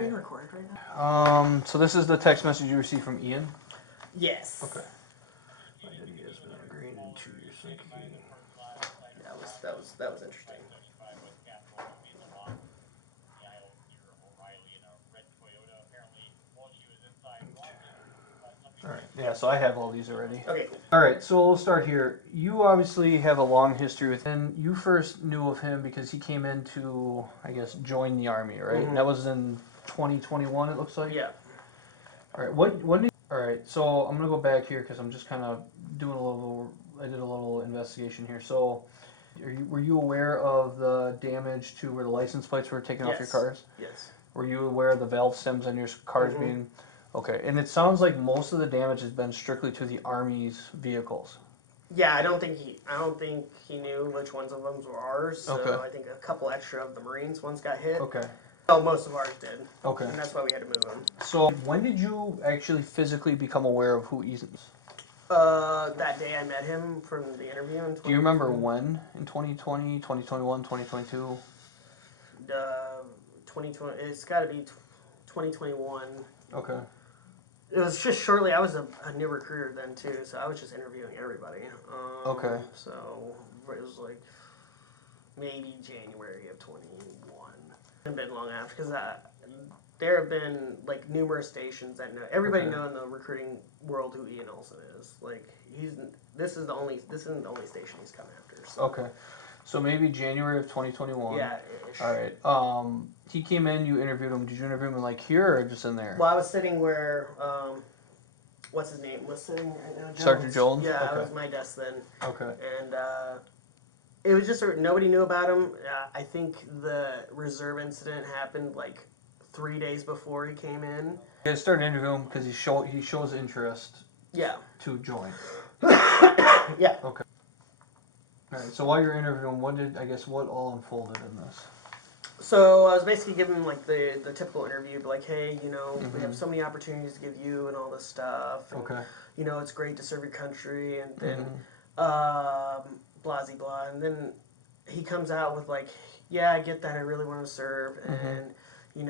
being recorded right now? So this is the text message you received from Ian? Yes. Okay. My identity has been agreed to your sync. That was interesting. Alright, yeah, so I have all these already. Okay, cool. Alright, so we'll start here. You obviously have a long history with him. You first knew of him because he came in to, I guess, join the Army, right? Mhm. That was in 2021, it looks like? Yeah. Alright, when did... Alright, so I'm going to go back here because I'm just kind of doing I did a little investigation here. So, were you aware of the damage to where the license plates were taken off your cars? Yes. Were you aware of the valve stems on your cars being... Okay, and it sounds like most of the damage has been strictly to the Army's vehicles. Yeah, I don't think he knew which ones of them were ours. So Okay. I think a couple extra of the Marines ones got hit. Okay. Oh, most of ours did. Okay. And that's why we had to move them. So when did you actually physically become aware of who Ethan is? That day I met him from the interview in 2020. Do you remember when? In 2020, 2021, 2022? 2020. It's got to be 2021. Okay. It was just shortly. I was a new recruiter then too, so I was just interviewing everybody. Okay. So it was like maybe January of 21. It's been long after because there have been like numerous stations that know everybody know in the recruiting world who Ian Olsen is. Like this isn't the only station he's come after. So. Okay. So maybe January of 2021. Yeah. All right. He came in. You interviewed him. Did you interview him like here or just in there? Well, I was sitting where what's his name was sitting right now. Jones. Sergeant Jones. Yeah, okay. I was my desk then. Okay. And it was just nobody knew about him. I think the reserve incident happened like 3 days before he came in. You guys started interviewing him because he shows interest. Yeah. To join. Yeah. Okay. All right. So while you're interviewing, what all unfolded in this? So I was basically giving him like the typical interview, but like, hey, we have so many opportunities to give you and all this stuff. And, okay. It's great to serve your country, and then blah blah blah, and then he comes out with like, yeah, I get that, I really want to serve, and I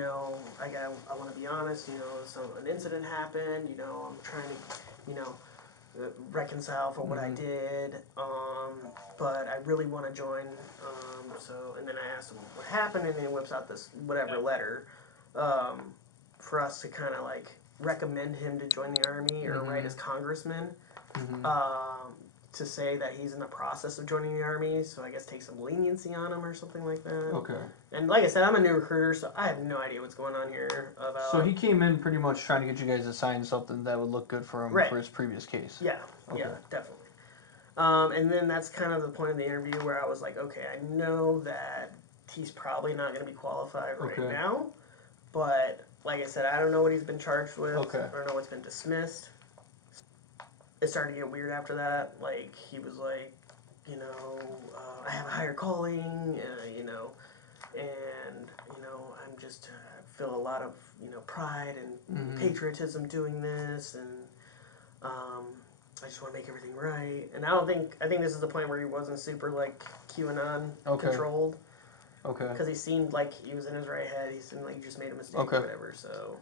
want to be honest, an incident happened, I'm trying to, reconcile for what I did, but I really want to join, and then I asked him what happened, and then he whips out this whatever letter, for us to kind of like recommend him to join the Army or write as congressman, to say that he's in the process of joining the Army, so I guess take some leniency on him or something like that. Okay. And like I said, I'm a new recruiter, so I have no idea what's going on here. So he came in pretty much trying to get you guys to sign something that would look good for him for his previous case. Yeah, okay. Yeah, definitely. And then that's kind of the point of the interview where I was like, okay, I know that he's probably not going to be qualified right now, but like I said, I don't know what he's been charged with. Okay. I don't know what's been dismissed. It started to get weird after that. Like, he was like, I have a higher calling, and, I'm just, feel a lot of, pride and patriotism doing this, and I just want to make everything right. And I think this is the point where he wasn't super, like, QAnon controlled. Okay. Because he seemed like he was in his right head. He seemed like he just made a mistake or whatever, so...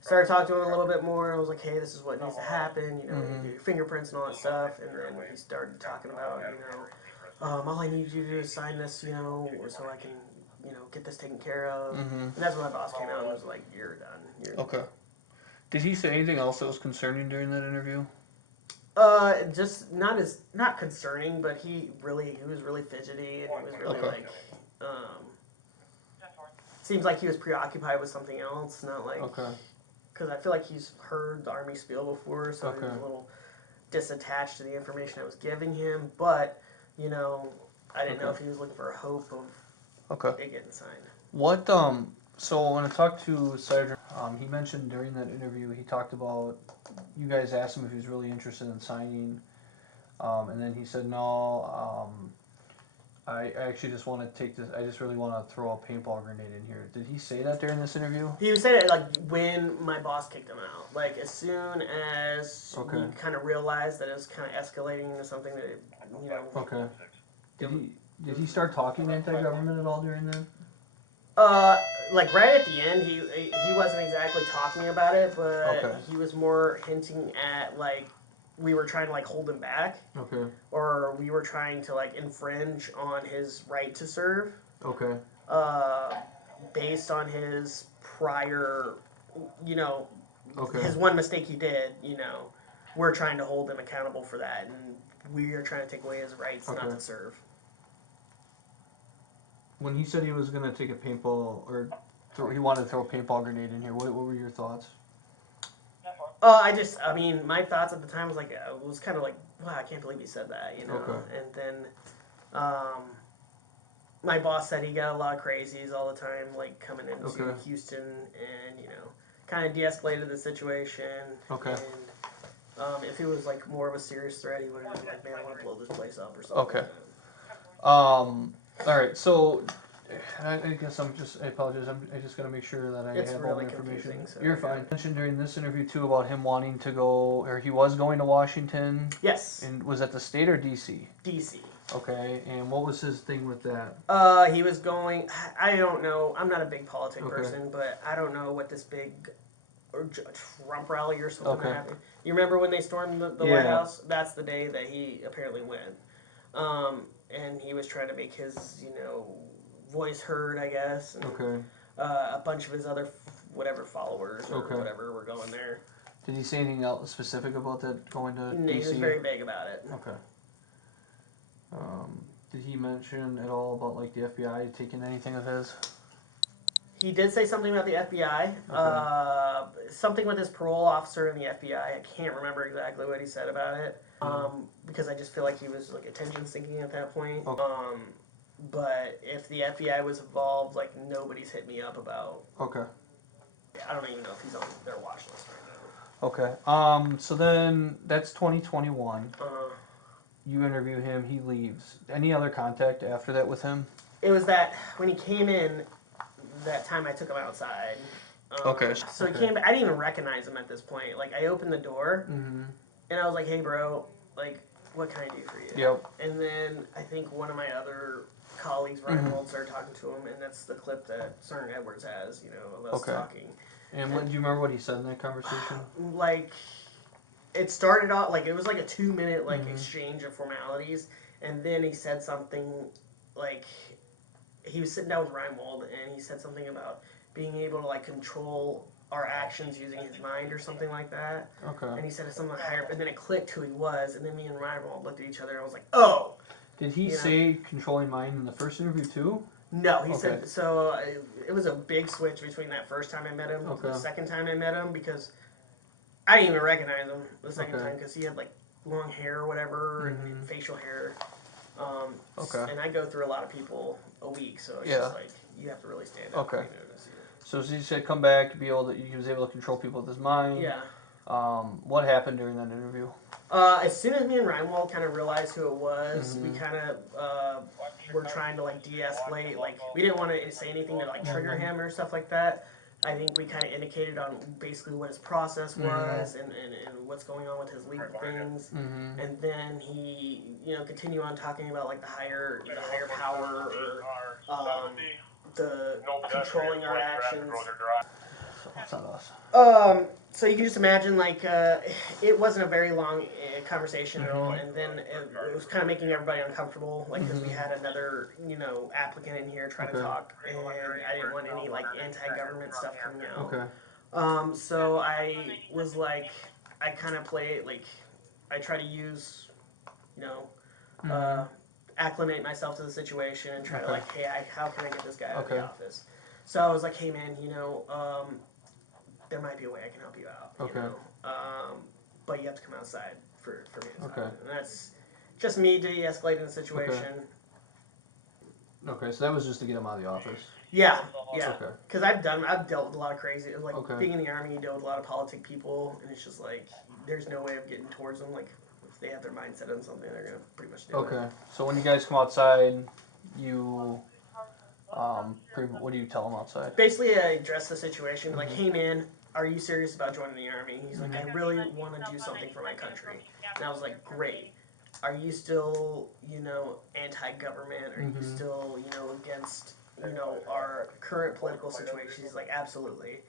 started talking to him a little bit more. I was like, hey, this is what needs to happen, you do your fingerprints and all that stuff. And then he started talking about, all I need you to do is sign this, so I can, get this taken care of. And that's when my boss came out and was like, you're done. Okay. Did he say anything else that was concerning during that interview? Just not concerning, but he was really fidgety, and he was really like, seems like he was preoccupied with something else, not like... Okay. Because I feel like he's heard the Army spiel before, so he was a little disattached to the information I was giving him. But, I didn't know if he was looking for a hope of it getting signed. What, so when I talked to Sergeant, he mentioned during that interview, he talked about, you guys asked him if he was really interested in signing, and then he said, no, I actually just want to take this, I just really want to throw a paintball grenade in here. Did he say that during this interview? He was saying it, like, when my boss kicked him out. Like, as soon as we kind of realized that it was kind of escalating into something that, Okay. Did he start talking anti-government at all during that? Like right at the end, he wasn't exactly talking about it, but Okay. he was more hinting at like we were trying to like hold him back, Okay. or we were trying to like infringe on his right to serve, Okay. uh, based on his prior, you know, Okay. his one mistake he did. We're trying to hold him accountable for that, and we are trying to take away his rights not Okay. to serve. When he said he was gonna take a paintball or he wanted to throw a paintball grenade in here, what were your thoughts? I mean, my thoughts at the time was kind of like, wow, I can't believe he said that, Okay. And then, um, my boss said he got a lot of crazies all the time, like coming into Okay. Houston, and kind of de-escalated the situation. Okay. And if it was like more of a serious threat, he would have been like, man, I want to blow this place up or something. Okay. Like that. All right. So, I guess I apologize. I'm just gonna make sure that I It's have all really the information. confusing, so, You're yeah. fine. Mentioned during this interview too about him wanting to go, or he was going to Washington. Yes. And was that the state or DC? DC. Okay. And what was his thing with that? He was going. I don't know. I'm not a big politic Okay. person, but I don't know what this big or Trump rally or something Okay. that happened. You remember when they stormed the White Yeah. House? That's the day that he apparently went. And he was trying to make his, voice heard, I guess. And, Okay. a bunch of his other whatever followers or Okay. whatever were going there. Did he say anything else specific about that going to And he DC? was very vague about it. Okay. Did he mention at all about like the FBI taking anything of his? He did say something about the FBI. Something with his parole officer and the FBI. I can't remember exactly what he said about it. Because I just feel like he was like attention seeking at that point. Okay. But if the FBI was involved, like nobody's hit me up about. Okay. I don't even know if he's on their watch list right now. Okay. So then that's 2021. Uh, You interview him. He leaves. Any other contact after that with him? it was that when he came in, that time I took him outside. Okay. So he came. I didn't even recognize him at this point. Like I opened the door, Mm-hmm. and I was like, "Hey, bro, like, what can I do for you?" Yep. And then I think one of my other colleagues, Ryan Wald, started talking to him, and that's the clip that Sergeant Edwards has, of us talking. And do you remember what he said in that conversation? Like, it started off, like, it was like a 2-minute, like, exchange of formalities, and then he said something, like, he was sitting down with Ryan Wald, and he said something about being able to, like, control our actions using his mind or something like that. Okay. And he said something higher, and then it clicked who he was, and then me and Ryan Wald looked at each other, and I was like, oh! Did he say controlling mind in the first interview too? No, he said, so it was a big switch between that first time I met him to the second time I met him, because I didn't even recognize him the second time, because he had like long hair or whatever, and facial hair. And I go through a lot of people a week, so it's just like, you have to really stand out. Okay. So he said come back, he was able to control people with his mind. Yeah. What happened during that interview? As soon as me and Ryan Wald kind of realized who it was, we kind of were trying to like de-escalate. Like we didn't want to say anything to like trigger him or stuff like that. I think we kind of indicated on basically what his process was and what's going on with his legal things. And then he, continued on talking about like the higher power or the controlling our actions. That's not us. So you can just imagine, like, it wasn't a very long conversation at all, and then it was kind of making everybody uncomfortable, like, because we had another, applicant in here trying to talk, and I didn't want any, like, anti-government stuff coming out. Okay. So I was like, I kind of play, like, I try to use, acclimate myself to the situation and try to, like, hey, how can I get this guy out of the office? So I was like, hey, man, there might be a way I can help you out. But you have to come outside for me to talk. And that's just me de-escalating the situation. Okay, so that was just to get him out of the office. Yeah. Because I've dealt with a lot of crazy, like being in the Army, you deal with a lot of politic people, and it's just like, there's no way of getting towards them. Like, if they have their mindset on something, they're going to pretty much do it. Okay, so when you guys come outside, you, what do you tell them outside? Basically, I address the situation, like, hey man, are you serious about joining the Army? He's like, I really want to do something for my country. And I was like, great. Are you still, anti-government? Are you still, against our current political situation? He's like, absolutely.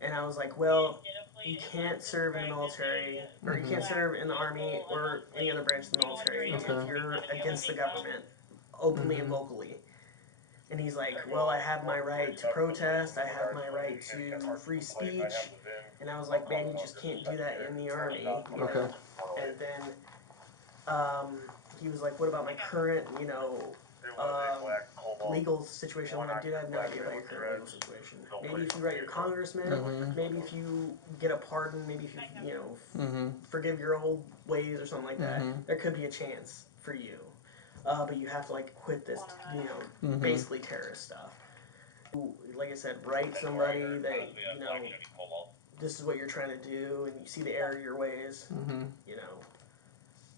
And I was like, well, you can't serve in the military, or you can't serve in the army or any other branch of the military if Okay. you're against the government openly and vocally. And he's like, well, I have my right to protest, I have my right to free speech. And I was like, man, you just can't do that in the army. Okay. And then um, he was like, what about my current, legal situation? I'm like, dude, I have no idea about your current legal situation. Maybe if you write your congressman, maybe if you get a pardon, maybe if you, forgive your old ways or something like that, there could be a chance for you. But you have to like quit this, basically terrorist stuff. Like I said, write somebody that this is what you're trying to do, and you see the error of your ways.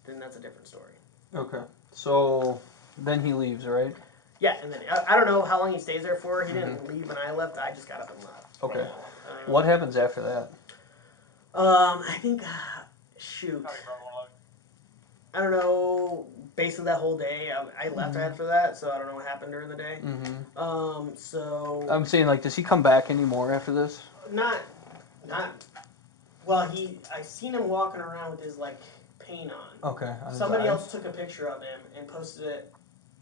Then that's a different story. Okay. So then he leaves, right? Yeah, and then I don't know how long he stays there for. He didn't leave when I left. I just got up and left. Okay. What happens after that? I think, shoot, I don't know. Basically, that whole day, I left after that, so I don't know what happened during the day. So I'm saying, like, does he come back anymore after this? not. Well, I seen him walking around with his like paint on. Okay. Somebody else took a picture of him and posted it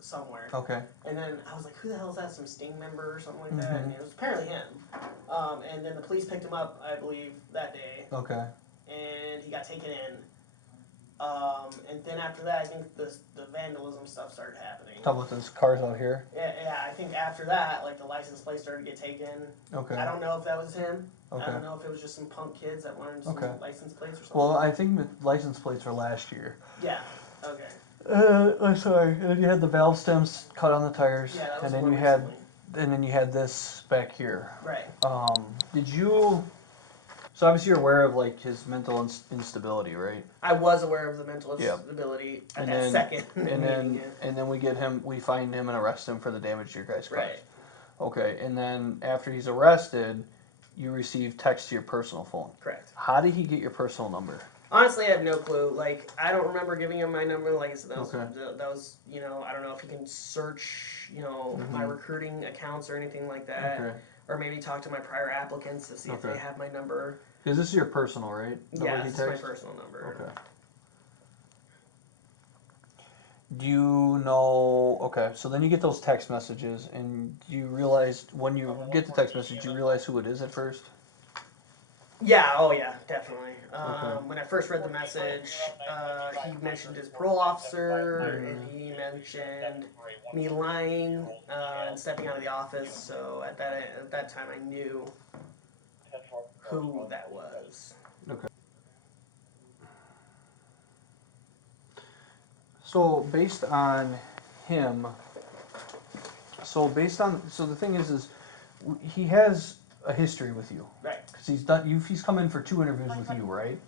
somewhere. Okay. And then I was like, who the hell is that? Some Sting member or something like that? And it was apparently him. And then the police picked him up, I believe, that day. Okay. And he got taken in. And then after that, I think the vandalism stuff started happening. Talking about those cars out here. Yeah, I think after that, like the license plate started to get taken. Okay. I don't know if that was him. Okay. I don't know if it was just some punk kids that wanted some license plates or something. Well, I think the license plates were last year. Yeah. Okay. I'm sorry. And then you had the valve stems cut on the tires, Yeah, that was and then more you had, recently. and then you had this back here. Right. Did you? So obviously you're aware of like his mental instability, right? I was aware of the mental Yep. instability at And that then- second. And then we find him and arrest him for the damage to your guys' cars. Right. Okay, and then after he's arrested, you receive text to your personal phone. Correct. How did he get your personal number? Honestly, I have no clue. Like, I don't remember giving him my number. Like I said, that was, Okay. that was I don't know if he can search, my recruiting accounts or anything like that. Okay. Or maybe talk to my prior applicants to see if they have my number. Because this is your personal, right? Yeah, this is my personal number. Okay. Do you know? Okay, so then you get those text messages, and do you realize when you get the text message, you realize who it is at first? Yeah, oh yeah, definitely. Okay. When I first read the message, he mentioned his parole officer, and he mentioned me lying and stepping out of the office. So at that time, I knew who that was. Okay. So based on him, so the thing is he has a history with you. Right. Because he's come in for 2 interviews with you, right?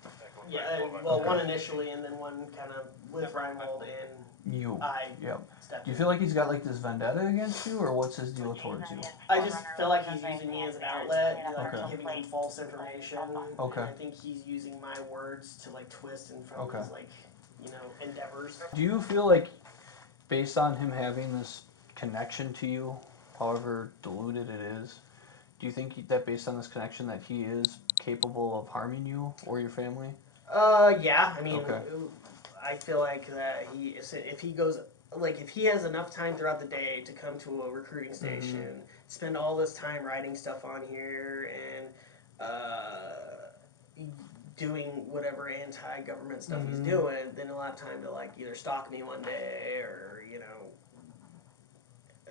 Yeah. Well, one initially, and then one kind of with Reinhold and You. I. Yep. Stepped Do you in. feel like he's got like this vendetta against you, or what's his deal towards you? I just feel like he's using me as an outlet, like Okay. giving him false information. Okay. And I think he's using my words to like twist in front of his like, endeavors. Do you feel like, based on him having this connection to you, however diluted it is, do you think that based on this connection that he is capable of harming you or your family? Yeah. I mean, Okay. I feel like that if he goes, like, if he has enough time throughout the day to come to a recruiting station, spend all this time writing stuff on here and doing whatever anti-government stuff he's doing, then he'll have time to like either stalk me one day or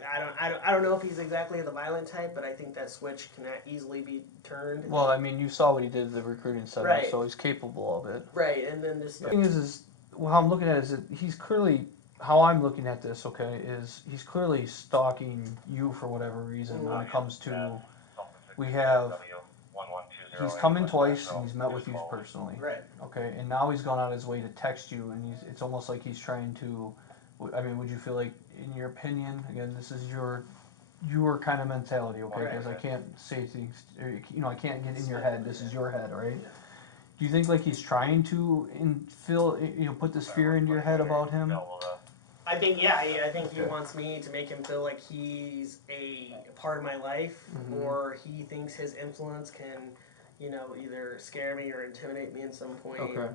I don't know if he's exactly the violent type, but I think that switch can easily be turned. Well, I mean, you saw what he did at the recruiting center, Right. so he's capable of it. Right, and then just The thing is how I'm looking at it is that he's clearly, how I'm looking at this, okay, is he's clearly stalking you for whatever reason when it comes to, he's come in twice and he's met with you personally. right. Okay, and now he's gone out his way to text you, and it's almost like he's trying to, I mean, would you feel like, in your opinion, again, this is your kind of mentality, okay, because I can't say things, I can't get in your head, this is your head, right? Do you think like he's trying to put this fear into your head about him? I think, yeah, I think he Okay. wants me to make him feel like he's a part of my life, or he thinks his influence can, either scare me or intimidate me at some point. Okay.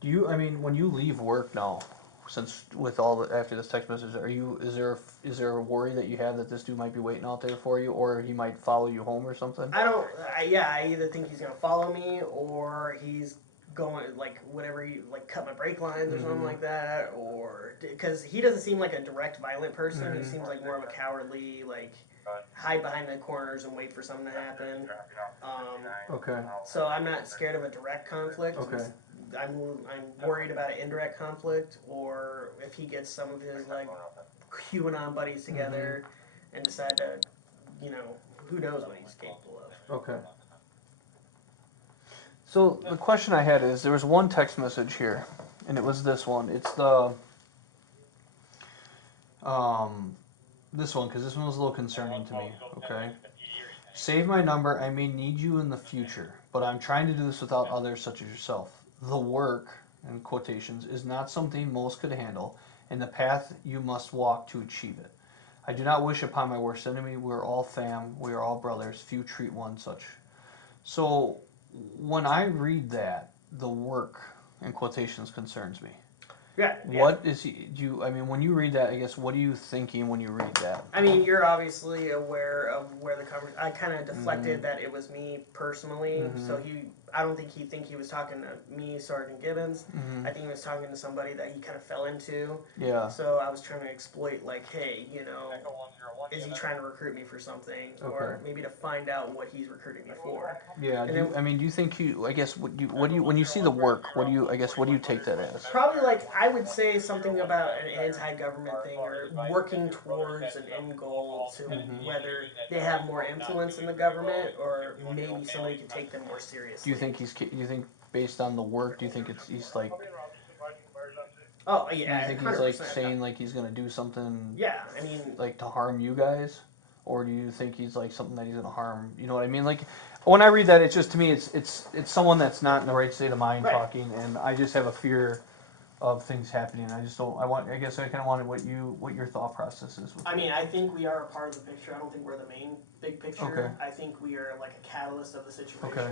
Do you? I mean, when you leave work now, since with all the after this text message, is there a worry that you have that this dude might be waiting out there for you, or he might follow you home or something? I either think he's gonna follow me or he's going like whatever he like cut my brake lines or something like that, or because he doesn't seem like a direct violent person. He seems like more of a cowardly, like hide behind the corners and wait for something to happen. Okay. So I'm not scared of a direct conflict. Okay. I'm worried about an indirect conflict, or if he gets some of his like QAnon buddies together and decide to, who knows what he's capable of. Okay. So the question I had is, there was one text message here, and it was this one. It's the this one, because this one was a little concerning to me. Okay. Save my number. I may need you in the future, but I'm trying to do this without others such as yourself. The work, in quotations, is not something most could handle, and the path you must walk to achieve it. I do not wish upon my worst enemy. We are all fam. We are all brothers. Few treat one such. So when I read that, the work, in quotations, concerns me. Yeah. What is he? Do you? I mean, when you read that, I guess what are you thinking when you read that? I mean, you're obviously aware of where the conversation. I kind of deflected that it was me personally, so I don't think he was talking to me, Sergeant Gibbons. I think he was talking to somebody that he kind of fell into. Yeah. So I was trying to exploit, like, hey, is he trying to recruit me for something, or maybe to find out what he's recruiting me for? Yeah. Do you think you? I guess what do you when you see the work? What do you? I guess what do you take that as? Probably like I would say something about an anti-government thing or working towards an end goal to whether they have more influence in the government or maybe somebody could take them more seriously. Do you think based on the work? Do you think he's like? Oh Do you yeah, think he's 100%. saying like he's gonna do something? Yeah, I mean, like to harm you guys, or do you think he's like something that he's gonna harm? You know what I mean? Like when I read that, it's just to me, it's someone that's not in the right state of mind talking, and I just have a fear of things happening. I just don't. I guess I kind of wanted what your thought process is. I mean, I think we are a part of the picture. I don't think we're the main big picture. Okay. I think we are like a catalyst of the situation. Okay.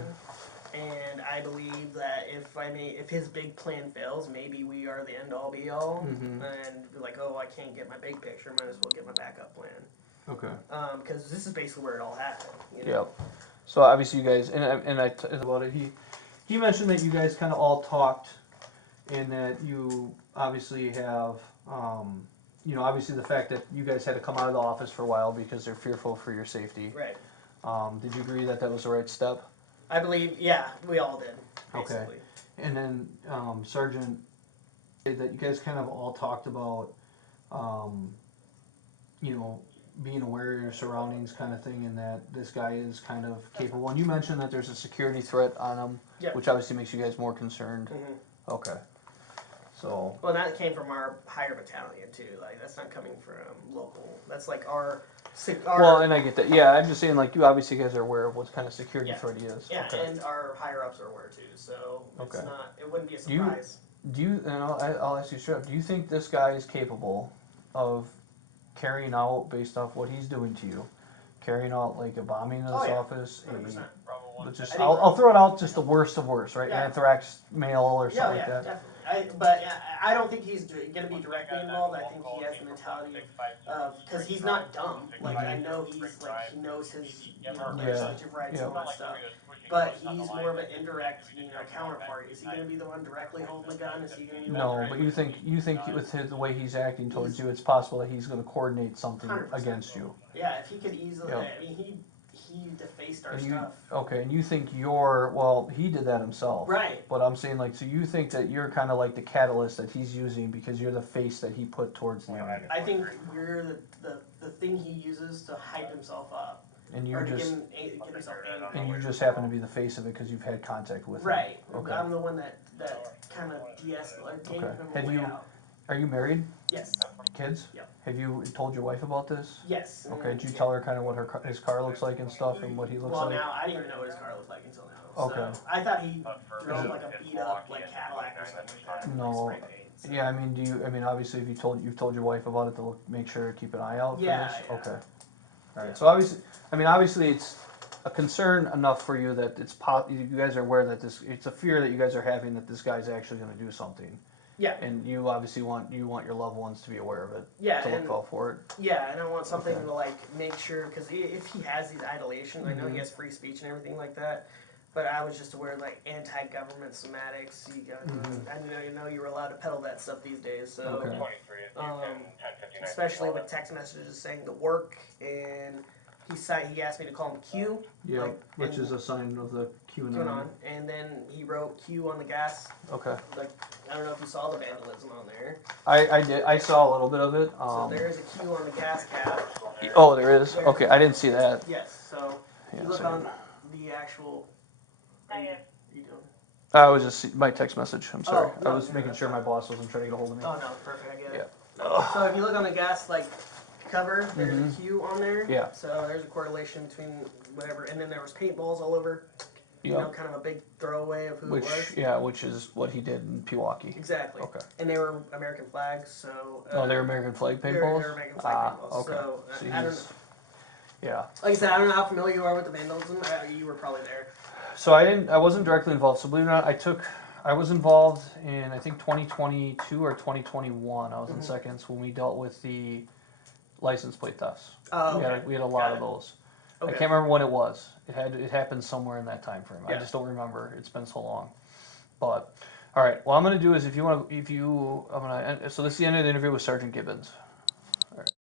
And I believe that if his big plan fails, maybe we are the end all be all, and be like, oh, I can't get my big picture, might as well get my backup plan. Okay. Because this is basically where it all happened. Yep. So obviously you guys and I about it. He mentioned that you guys kind of all talked, and that you obviously have obviously the fact that you guys had to come out of the office for a while because they're fearful for your safety. Right. Did you agree that that was the right step? I believe, yeah, we all did, basically. Okay. And then Sergeant, that you guys kind of all talked about, being aware of your surroundings kind of thing, and that this guy is kind of capable. And you mentioned that there's a security threat on him, which obviously makes you guys more concerned. Okay. So. Well, that came from our higher battalion too. Like that's not coming from local. That's like our. Well, and I get that. Yeah, I'm just saying, like, you obviously guys are aware of what kind of security threat he is. Yeah, okay. And our higher ups are aware too. So it's not. It wouldn't be a surprise. And I'll ask you straight up. Do you think this guy is capable of carrying out, based off what he's doing to you, carrying out like a bombing in this office? 100%. I'll throw it out. Just the worst of worst, right? Yeah. Anthrax mail or something like that. Definitely. But I don't think he's going to be directly involved. I think he has the mentality of because he's not dumb. Like I know he knows his legislative rights and all that stuff. But he's more of an indirect counterpart. Is he going to be the one directly holding the gun? Is he going to be? No, but you think with the way he's acting towards you, it's possible that he's going to coordinate something 100%. against you. Yeah, if he could easily. I mean, he defaced our stuff. Okay, and you think he did that himself. Right. But I'm saying, like, so you think that you're kind of like the catalyst that he's using because you're the face that he put towards the enemy. I think we're the thing he uses to hype himself up. And you get himself angry. And you just happen to be the face of it because you've had contact with him. Right. Okay. I'm the one that kind of de-escalated. Okay. Are you married? Yes. Kids? Yep. Have you told your wife about this? Yes. Okay. Did you tell her kind of what his car looks like and stuff, and what he looks like? Well, now I didn't even know what his car looked like until now. Okay. So I thought he drove like a beat up Cadillac or something like that. No. So. Yeah, I mean, obviously, if you've told your wife about it, to make sure to keep an eye out for Yeah, this. yeah. Okay. All right. Yeah. So obviously, it's a concern enough for you that you guys are aware that it's a fear that you guys are having that this guy's actually going to do something. Yeah. And you obviously want your loved ones to be aware of it. Yeah. To look out for it. Yeah, and I want something to like make sure, because if he has these idolations, I know he has free speech and everything like that. But I was just aware of like anti-government semantics. I didn't know you were allowed to peddle that stuff these days. So, Okay. especially with text messages saying the work, and he asked me to call him Q. Yeah, like, which is a sign of the QAnon. And then he wrote Q on the gas. Okay. Like, I don't know if you saw the vandalism on there. I did. I saw a little bit of it. So there is a Q on the gas cap. Oh, there is. Okay, I didn't see that. Yes. So Yeah, you look sorry. on the actual. You doing? I was just my text message. I'm sorry. Oh, no, I was yeah, making that's sure fine. my boss wasn't trying to get a hold of me. Oh no, perfect. I get it. Yeah. So if you look on the gas cover, there's Mhm. a Q on there. Yeah. So there's a correlation between whatever, and then there was paintballs all over. You know, kind of a big throwaway of who it was. Yeah, which is what he did in Pewaukee. Exactly. Okay. And they were American flags, so. Oh, they're American flag paintballs. They're American flag paintballs. Okay. So So I don't know. Yeah. Like I said, I don't know how familiar you are with the vandalism. You were probably there. So I wasn't directly involved. So believe it or not, I was involved in, I think, 2022 or 2021. I was in seconds when we dealt with the license plate thefts. Oh, okay. We had a lot of those. Okay. I can't remember when it was. It happened somewhere in that time frame. I Yeah. just don't remember. It's been so long. But all right, what I'm gonna do is so this is the end of the interview with Sergeant Gibbons.